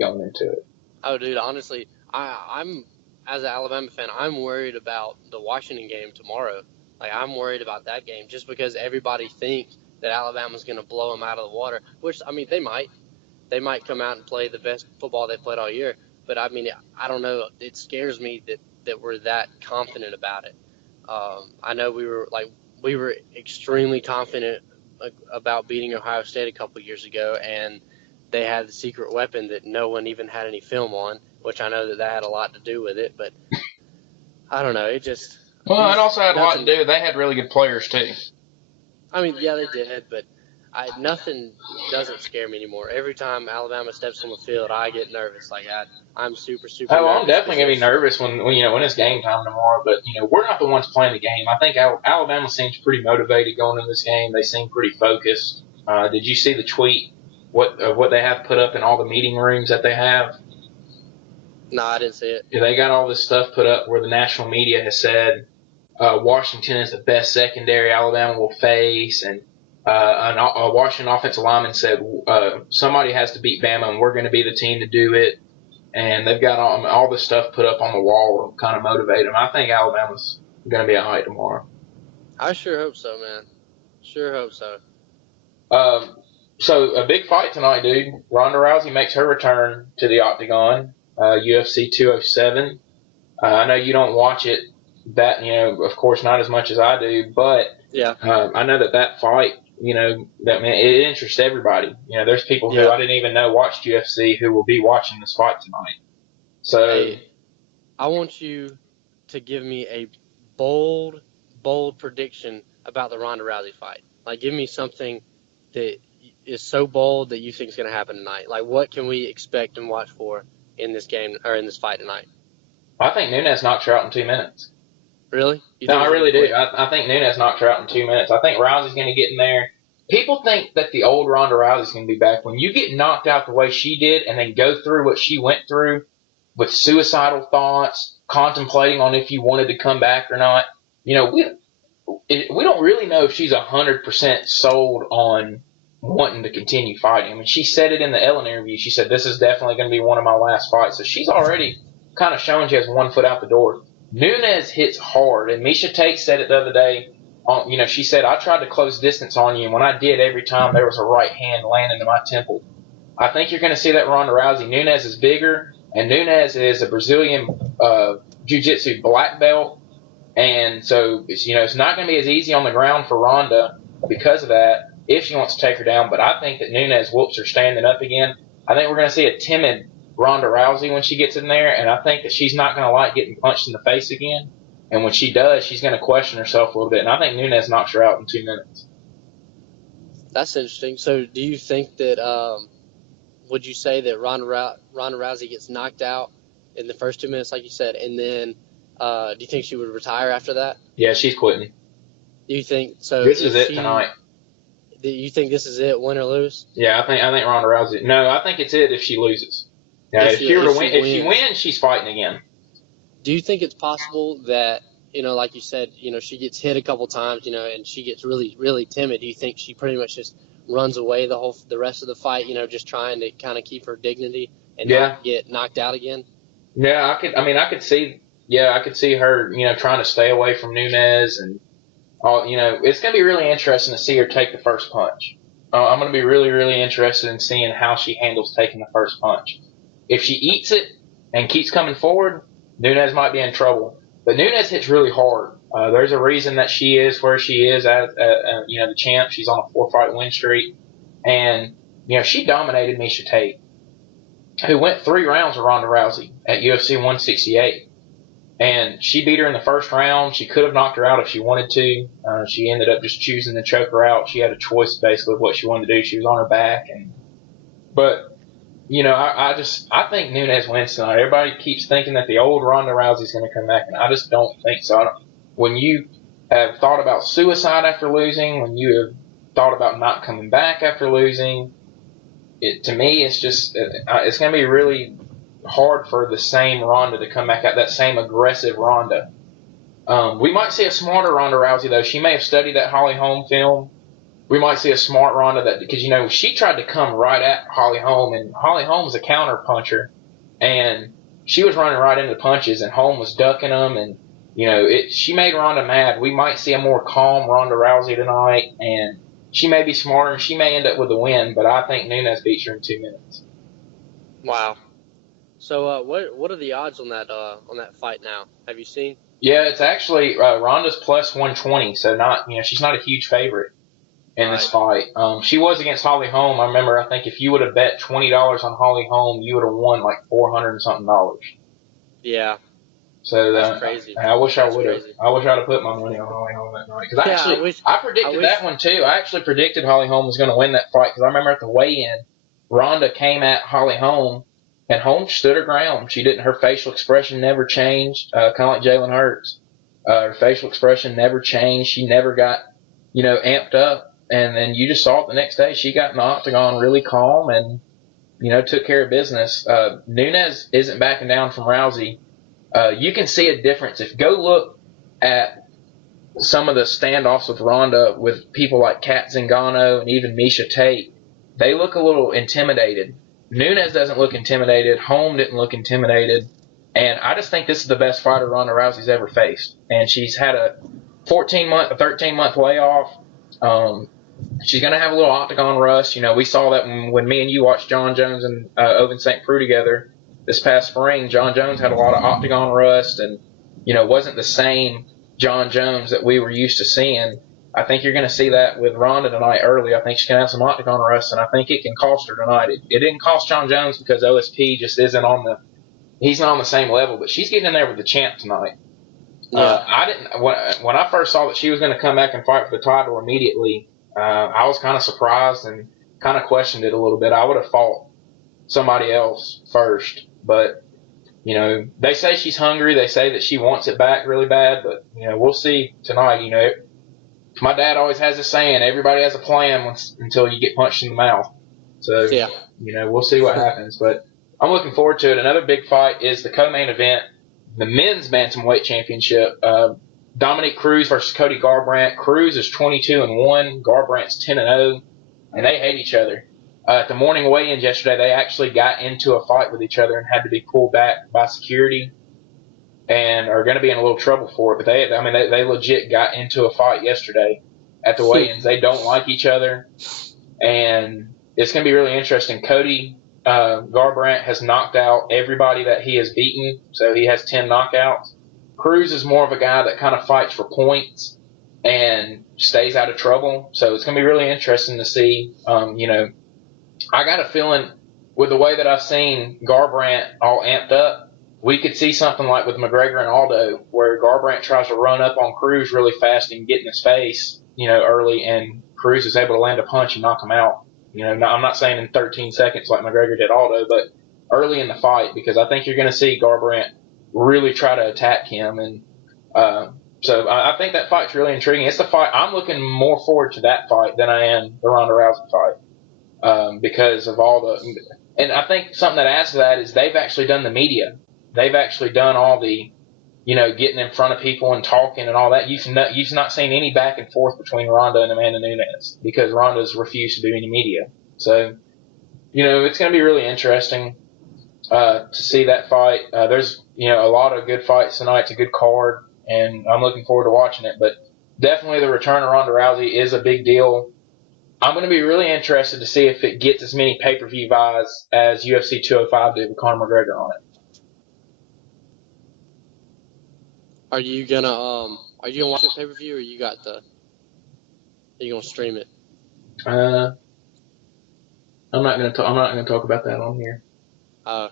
going into it. Oh, dude, honestly, I'm as an Alabama fan, I'm worried about the Washington game tomorrow. Like, I'm worried about that game just because everybody thinks that Alabama's going to blow them out of the water, which, I mean, they might. They might come out and play the best football they've played all year. But, I mean, I don't know. It scares me that we're that confident about it. I know we were extremely confident about beating Ohio State a couple years ago, and they had the secret weapon that no one even had any film on, which I know that had a lot to do with it. But I don't know. It just Well, it also had a lot to do. They had really good players too. I mean, yeah, they did, but nothing doesn't scare me anymore. Every time Alabama steps on the field, I get nervous. Like I'm super Oh, nervous. I'm definitely gonna be nervous when it's game time tomorrow. But we're not the ones playing the game. I think Alabama seems pretty motivated going into this game. They seem pretty focused. Did you see the tweet? What they have put up in all the meeting rooms that they have? No, I didn't see it. Yeah, they got all this stuff put up where the national media has said Washington is the best secondary Alabama will face, and a Washington offensive lineman said somebody has to beat Bama, and we're going to be the team to do it. And they've got all this stuff put up on the wall to kind of motivate them. I think Alabama's going to be all right tomorrow. I sure hope so, man. Sure hope so. So a big fight tonight, dude. Ronda Rousey makes her return to the Octagon, UFC 207. I know you don't watch it of course not as much as I do, but yeah, I know that fight, it interests everybody. There's people who I didn't even know watched UFC who will be watching this fight tonight. So hey, I want you to give me a bold prediction about the Ronda Rousey fight. Like, give me something that is so bold that you think is going to happen tonight. Like, what can we expect and watch for in this game or in this fight tonight? I think Nunes knocks her out in 2 minutes. Really? No, I really do. I think Nunes knocks her out in 2 minutes. I think Rousey's going to get in there. People think that the old Ronda Rousey's going to be back. When you get knocked out the way she did and then go through what she went through with suicidal thoughts, contemplating on if you wanted to come back or not, we don't really know if she's 100% sold on wanting to continue fighting. I mean, she said it in the Ellen interview. She said, this is definitely going to be one of my last fights. So she's already kind of showing she has 1 foot out the door. Nunes hits hard, and Miesha Tate said it the other day. She said, I tried to close distance on you, and when I did, every time there was a right hand landing to my temple. I think you're going to see that Ronda Rousey. Nunes is bigger, and Nunes is a Brazilian jiu-jitsu black belt, and so it's not going to be as easy on the ground for Ronda because of that if she wants to take her down. But I think that Nunes whoops her standing up again. I think we're going to see a timid Ronda Rousey when she gets in there, and I think that she's not going to like getting punched in the face again. And when she does, she's going to question herself a little bit. And I think Nunes knocks her out in 2 minutes. That's interesting. So do you think that would you say that Ronda Rousey gets knocked out in the first 2 minutes, like you said, and then do you think she would retire after that? Yeah, she's quitting. Do you think so? This is it tonight. Do you think this is it, win or lose? Yeah, I think Ronda Rousey. No, I think it's it if she loses. Now, if she wins, she's fighting again. Do you think it's possible that, like you said, she gets hit a couple times, and she gets really, really timid? Do you think she pretty much just runs away the rest of the fight, just trying to kind of keep her dignity and not get knocked out again? Yeah, I could see her, trying to stay away from Nunes, and it's going to be really interesting to see her take the first punch. I'm going to be really, really interested in seeing how she handles taking the first punch. If she eats it and keeps coming forward, Nunes might be in trouble. But Nunes hits really hard. There's a reason that she is where she is as the champ. She's on a 4-fight win streak. And, she dominated Miesha Tate, who went 3 rounds with Ronda Rousey at UFC 168. And she beat her in the first round. She could have knocked her out if she wanted to. She ended up just choosing to choke her out. She had a choice basically of what she wanted to do. She was on her back. But I think Nunes wins tonight. Everybody keeps thinking that the old Ronda Rousey's going to come back, and I just don't think so. When you have thought about suicide after losing, when you have thought about not coming back after losing, to me, it's going to be really hard for the same Ronda to come back out, that same aggressive Ronda. We might see a smarter Ronda Rousey, though. She may have studied that Holly Holm film, we might see a smart Ronda that because she tried to come right at Holly Holm, and Holly Holm's a counter puncher, and she was running right into punches, and Holm was ducking them, and she made Ronda mad. We might see a more calm Ronda Rousey tonight, and she may be smarter, and she may end up with the win, but I think Nunes beats her in 2 minutes. Wow. So what are the odds on that fight now? Have you seen? Yeah, it's actually Ronda's plus 120, so not she's not a huge favorite in this fight. She was against Holly Holm. I remember. I think if you would have bet $20 on Holly Holm, you would have won like $400 and something. Yeah. So that's crazy. I wish I would have. I wish I'd have put my money on Holly Holm that night because I predicted that one too. I actually predicted Holly Holm was going to win that fight because I remember at the weigh-in, Ronda came at Holly Holm. And Holm stood her ground. She didn't. Her facial expression never changed. Kind of like Jalen Hurts. Her facial expression never changed. She never got, amped up. And then you just saw it the next day. She got in the octagon really calm and, took care of business. Nunes isn't backing down from Rousey. You can see a difference. If go look at some of the standoffs with Ronda with people like Kat Zingano and even Miesha Tate, they look a little intimidated. Nunes doesn't look intimidated. Holm didn't look intimidated. And I just think this is the best fighter Ronda Rousey's ever faced. And she's had a 13-month layoff. She's going to have a little octagon rust. We saw that when me and you watched John Jones and Oven St. Preux together this past spring. John Jones had a lot of octagon rust and, wasn't the same John Jones that we were used to seeing. I think you're going to see that with Ronda tonight early. I think she's going to have some octagon rust, and I think it can cost her tonight. It didn't cost John Jones because OSP just isn't he's not on the same level, but she's getting in there with the champ tonight. Yeah. I didn't when I first saw that she was going to come back and fight for the title immediately. I was kind of surprised and kind of questioned it a little bit. I would have fought somebody else first, but they say she's hungry. They say that she wants it back really bad, but we'll see tonight. My dad always has a saying, everybody has a plan until you get punched in the mouth. So, we'll see what happens. But I'm looking forward to it. Another big fight is the co-main event, the men's bantamweight championship. Dominic Cruz versus Cody Garbrandt. Cruz is 22-1. Garbrandt's 10-0. And they hate each other. At the morning weigh-ins yesterday, they actually got into a fight with each other and had to be pulled back by security. And are going to be in a little trouble for it. But they legit got into a fight yesterday at the weigh-ins. They don't like each other, and it's going to be really interesting. Cody Garbrandt has knocked out everybody that he has beaten, so he has 10 knockouts. Cruz is more of a guy that kind of fights for points and stays out of trouble, so it's going to be really interesting to see. I got a feeling with the way that I've seen Garbrandt all amped up, we could see something like with McGregor and Aldo, where Garbrandt tries to run up on Cruz really fast and get in his face, early, and Cruz is able to land a punch and knock him out. I'm not saying in 13 seconds like McGregor did Aldo, but early in the fight, because I think you're going to see Garbrandt really try to attack him, and so I think that fight's really intriguing. It's the fight I'm looking more forward to that fight than I am the Ronda Rousey fight, because of all the, and I think something that adds to that is they've actually done the media. They've actually done all the, getting in front of people and talking and all that. You've not seen any back and forth between Ronda and Amanda Nunes because Ronda's refused to do any media. So, it's going to be really interesting to see that fight. There's, a lot of good fights tonight. It's a good card, and I'm looking forward to watching it. But definitely the return of Ronda Rousey is a big deal. I'm going to be really interested to see if it gets as many pay-per-view buys as UFC 205 did with Conor McGregor on it. Are you gonna watch it pay-per-view, or are you gonna stream it? I'm not gonna talk about that on here. Yeah.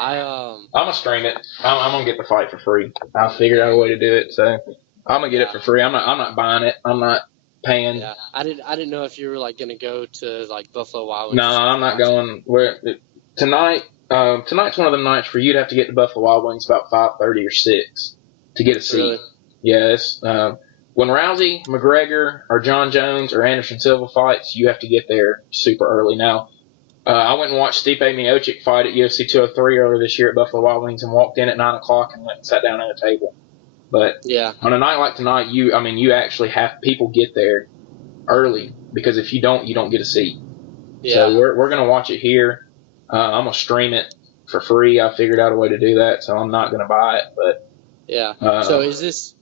I'm gonna stream it. I'm gonna get the fight for free. I figured out a way to do it, so I'm gonna get it for free. I'm not buying it. I'm not paying. Yeah. I didn't know if you were gonna go to Buffalo Wild Wings. No, I'm not going. Tonight? Tonight's one of the nights where you'd have to get to Buffalo Wild Wings about 5:30 or 6 to get a seat. Really? Yes. When Rousey, McGregor, or John Jones or Anderson Silva fights, you have to get there super early. Now, I went and watched Stipe Miocic fight at UFC 203 earlier this year at Buffalo Wild Wings and walked in at 9 o'clock and went and sat down at a table. But yeah, on a night like tonight, you actually have people get there early, because if you don't get a seat. Yeah. So we're going to watch it here. I'm going to stream it for free. I figured out a way to do that, so I'm not going to buy it. But Yeah. So is this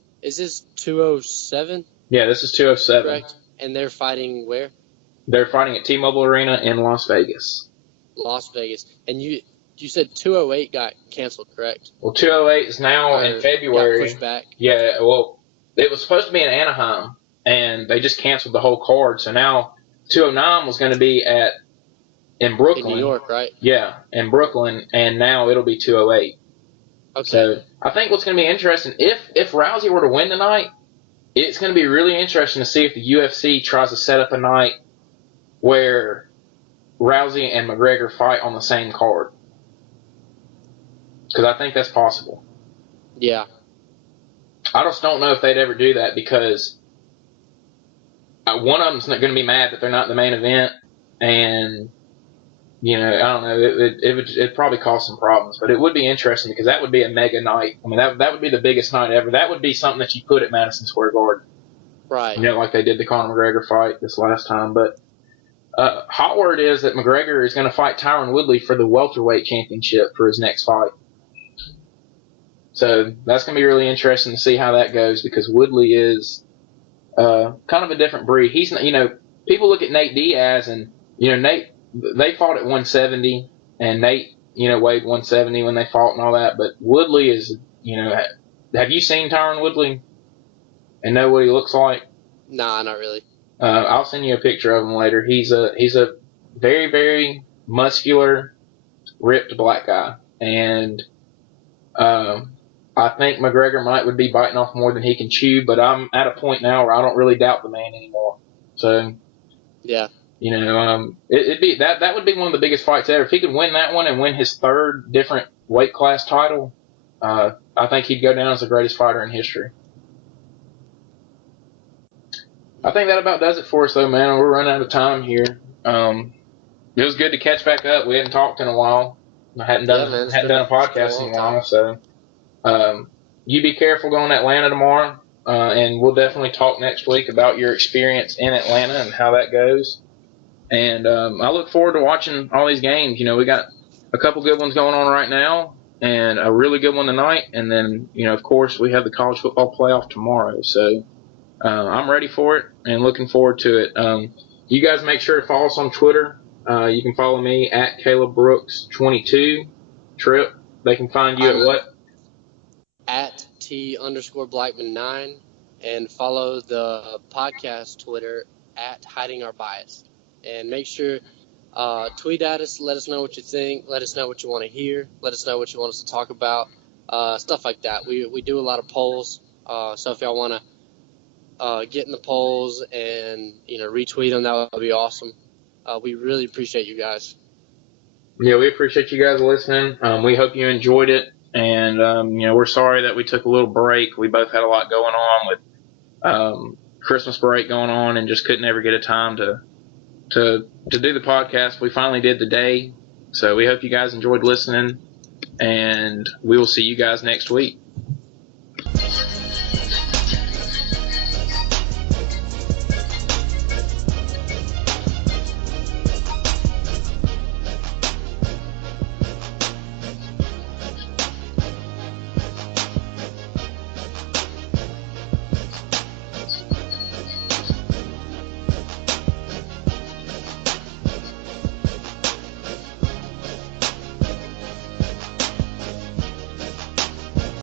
207? Yeah, this is 207. Correct. And they're fighting where? They're fighting at T-Mobile Arena in Las Vegas. Las Vegas. And you said 208 got canceled, correct? Well, 208 is now in February. Got pushed back. Yeah, well, it was supposed to be in Anaheim, and they just canceled the whole card. So now 209 was going to be in Brooklyn. In New York, right? Yeah, in Brooklyn, and now it'll be 208. Okay. So I think what's going to be interesting, if Rousey were to win tonight, it's going to be really interesting to see if the UFC tries to set up a night where Rousey and McGregor fight on the same card. Because I think that's possible. Yeah. I just don't know if they'd ever do that, because one of them's not going to be mad that they're not in the main event, and I don't know. It'd probably cause some problems, but it would be interesting, because that would be a mega night. I mean, that would be the biggest night ever. That would be something that you put at Madison Square Garden. Right. Like they did the Conor McGregor fight this last time. But hot word is that McGregor is going to fight Tyron Woodley for the welterweight championship for his next fight. So that's going to be really interesting to see how that goes, because Woodley is kind of a different breed. He's not, people look at Nate Diaz, and Nate, they fought at 170, and Nate, weighed 170 when they fought and all that. But Woodley is, have you seen Tyron Woodley and know what he looks like? Nah, not really. I'll send you a picture of him later. He's a very, very muscular, ripped black guy, and I think McGregor would be biting off more than he can chew. But I'm at a point now where I don't really doubt the man anymore. So yeah. It'd be that would be one of the biggest fights ever. If he could win that one and win his third different weight class title, I think he'd go down as the greatest fighter in history. I think that about does it for us, though, man. We're running out of time here. It was good to catch back up. We hadn't talked in a while. I hadn't done a podcast in a while, so you be careful going to Atlanta tomorrow, and we'll definitely talk next week about your experience in Atlanta and how that goes. And I look forward to watching all these games. We got a couple good ones going on right now, and a really good one tonight. And then, of course, we have the college football playoff tomorrow. So I'm ready for it and looking forward to it. You guys make sure to follow us on Twitter. You can follow me at Caleb Brooks 22. Tripp, they can find you at what? At T_Blackmon 9, and follow the podcast Twitter at Hiding Our Bias. And make sure tweet at us, let us know what you think, let us know what you want to hear, let us know what you want us to talk about, stuff like that. We do a lot of polls, so if y'all want to get in the polls and retweet them, that would be awesome. We really appreciate you guys. Yeah, we appreciate you guys listening. We hope you enjoyed it, and we're sorry that we took a little break. We both had a lot going on with Christmas break going on, and just couldn't ever get a time to do the podcast. We finally did today, so we hope you guys enjoyed listening, and we will see you guys next week.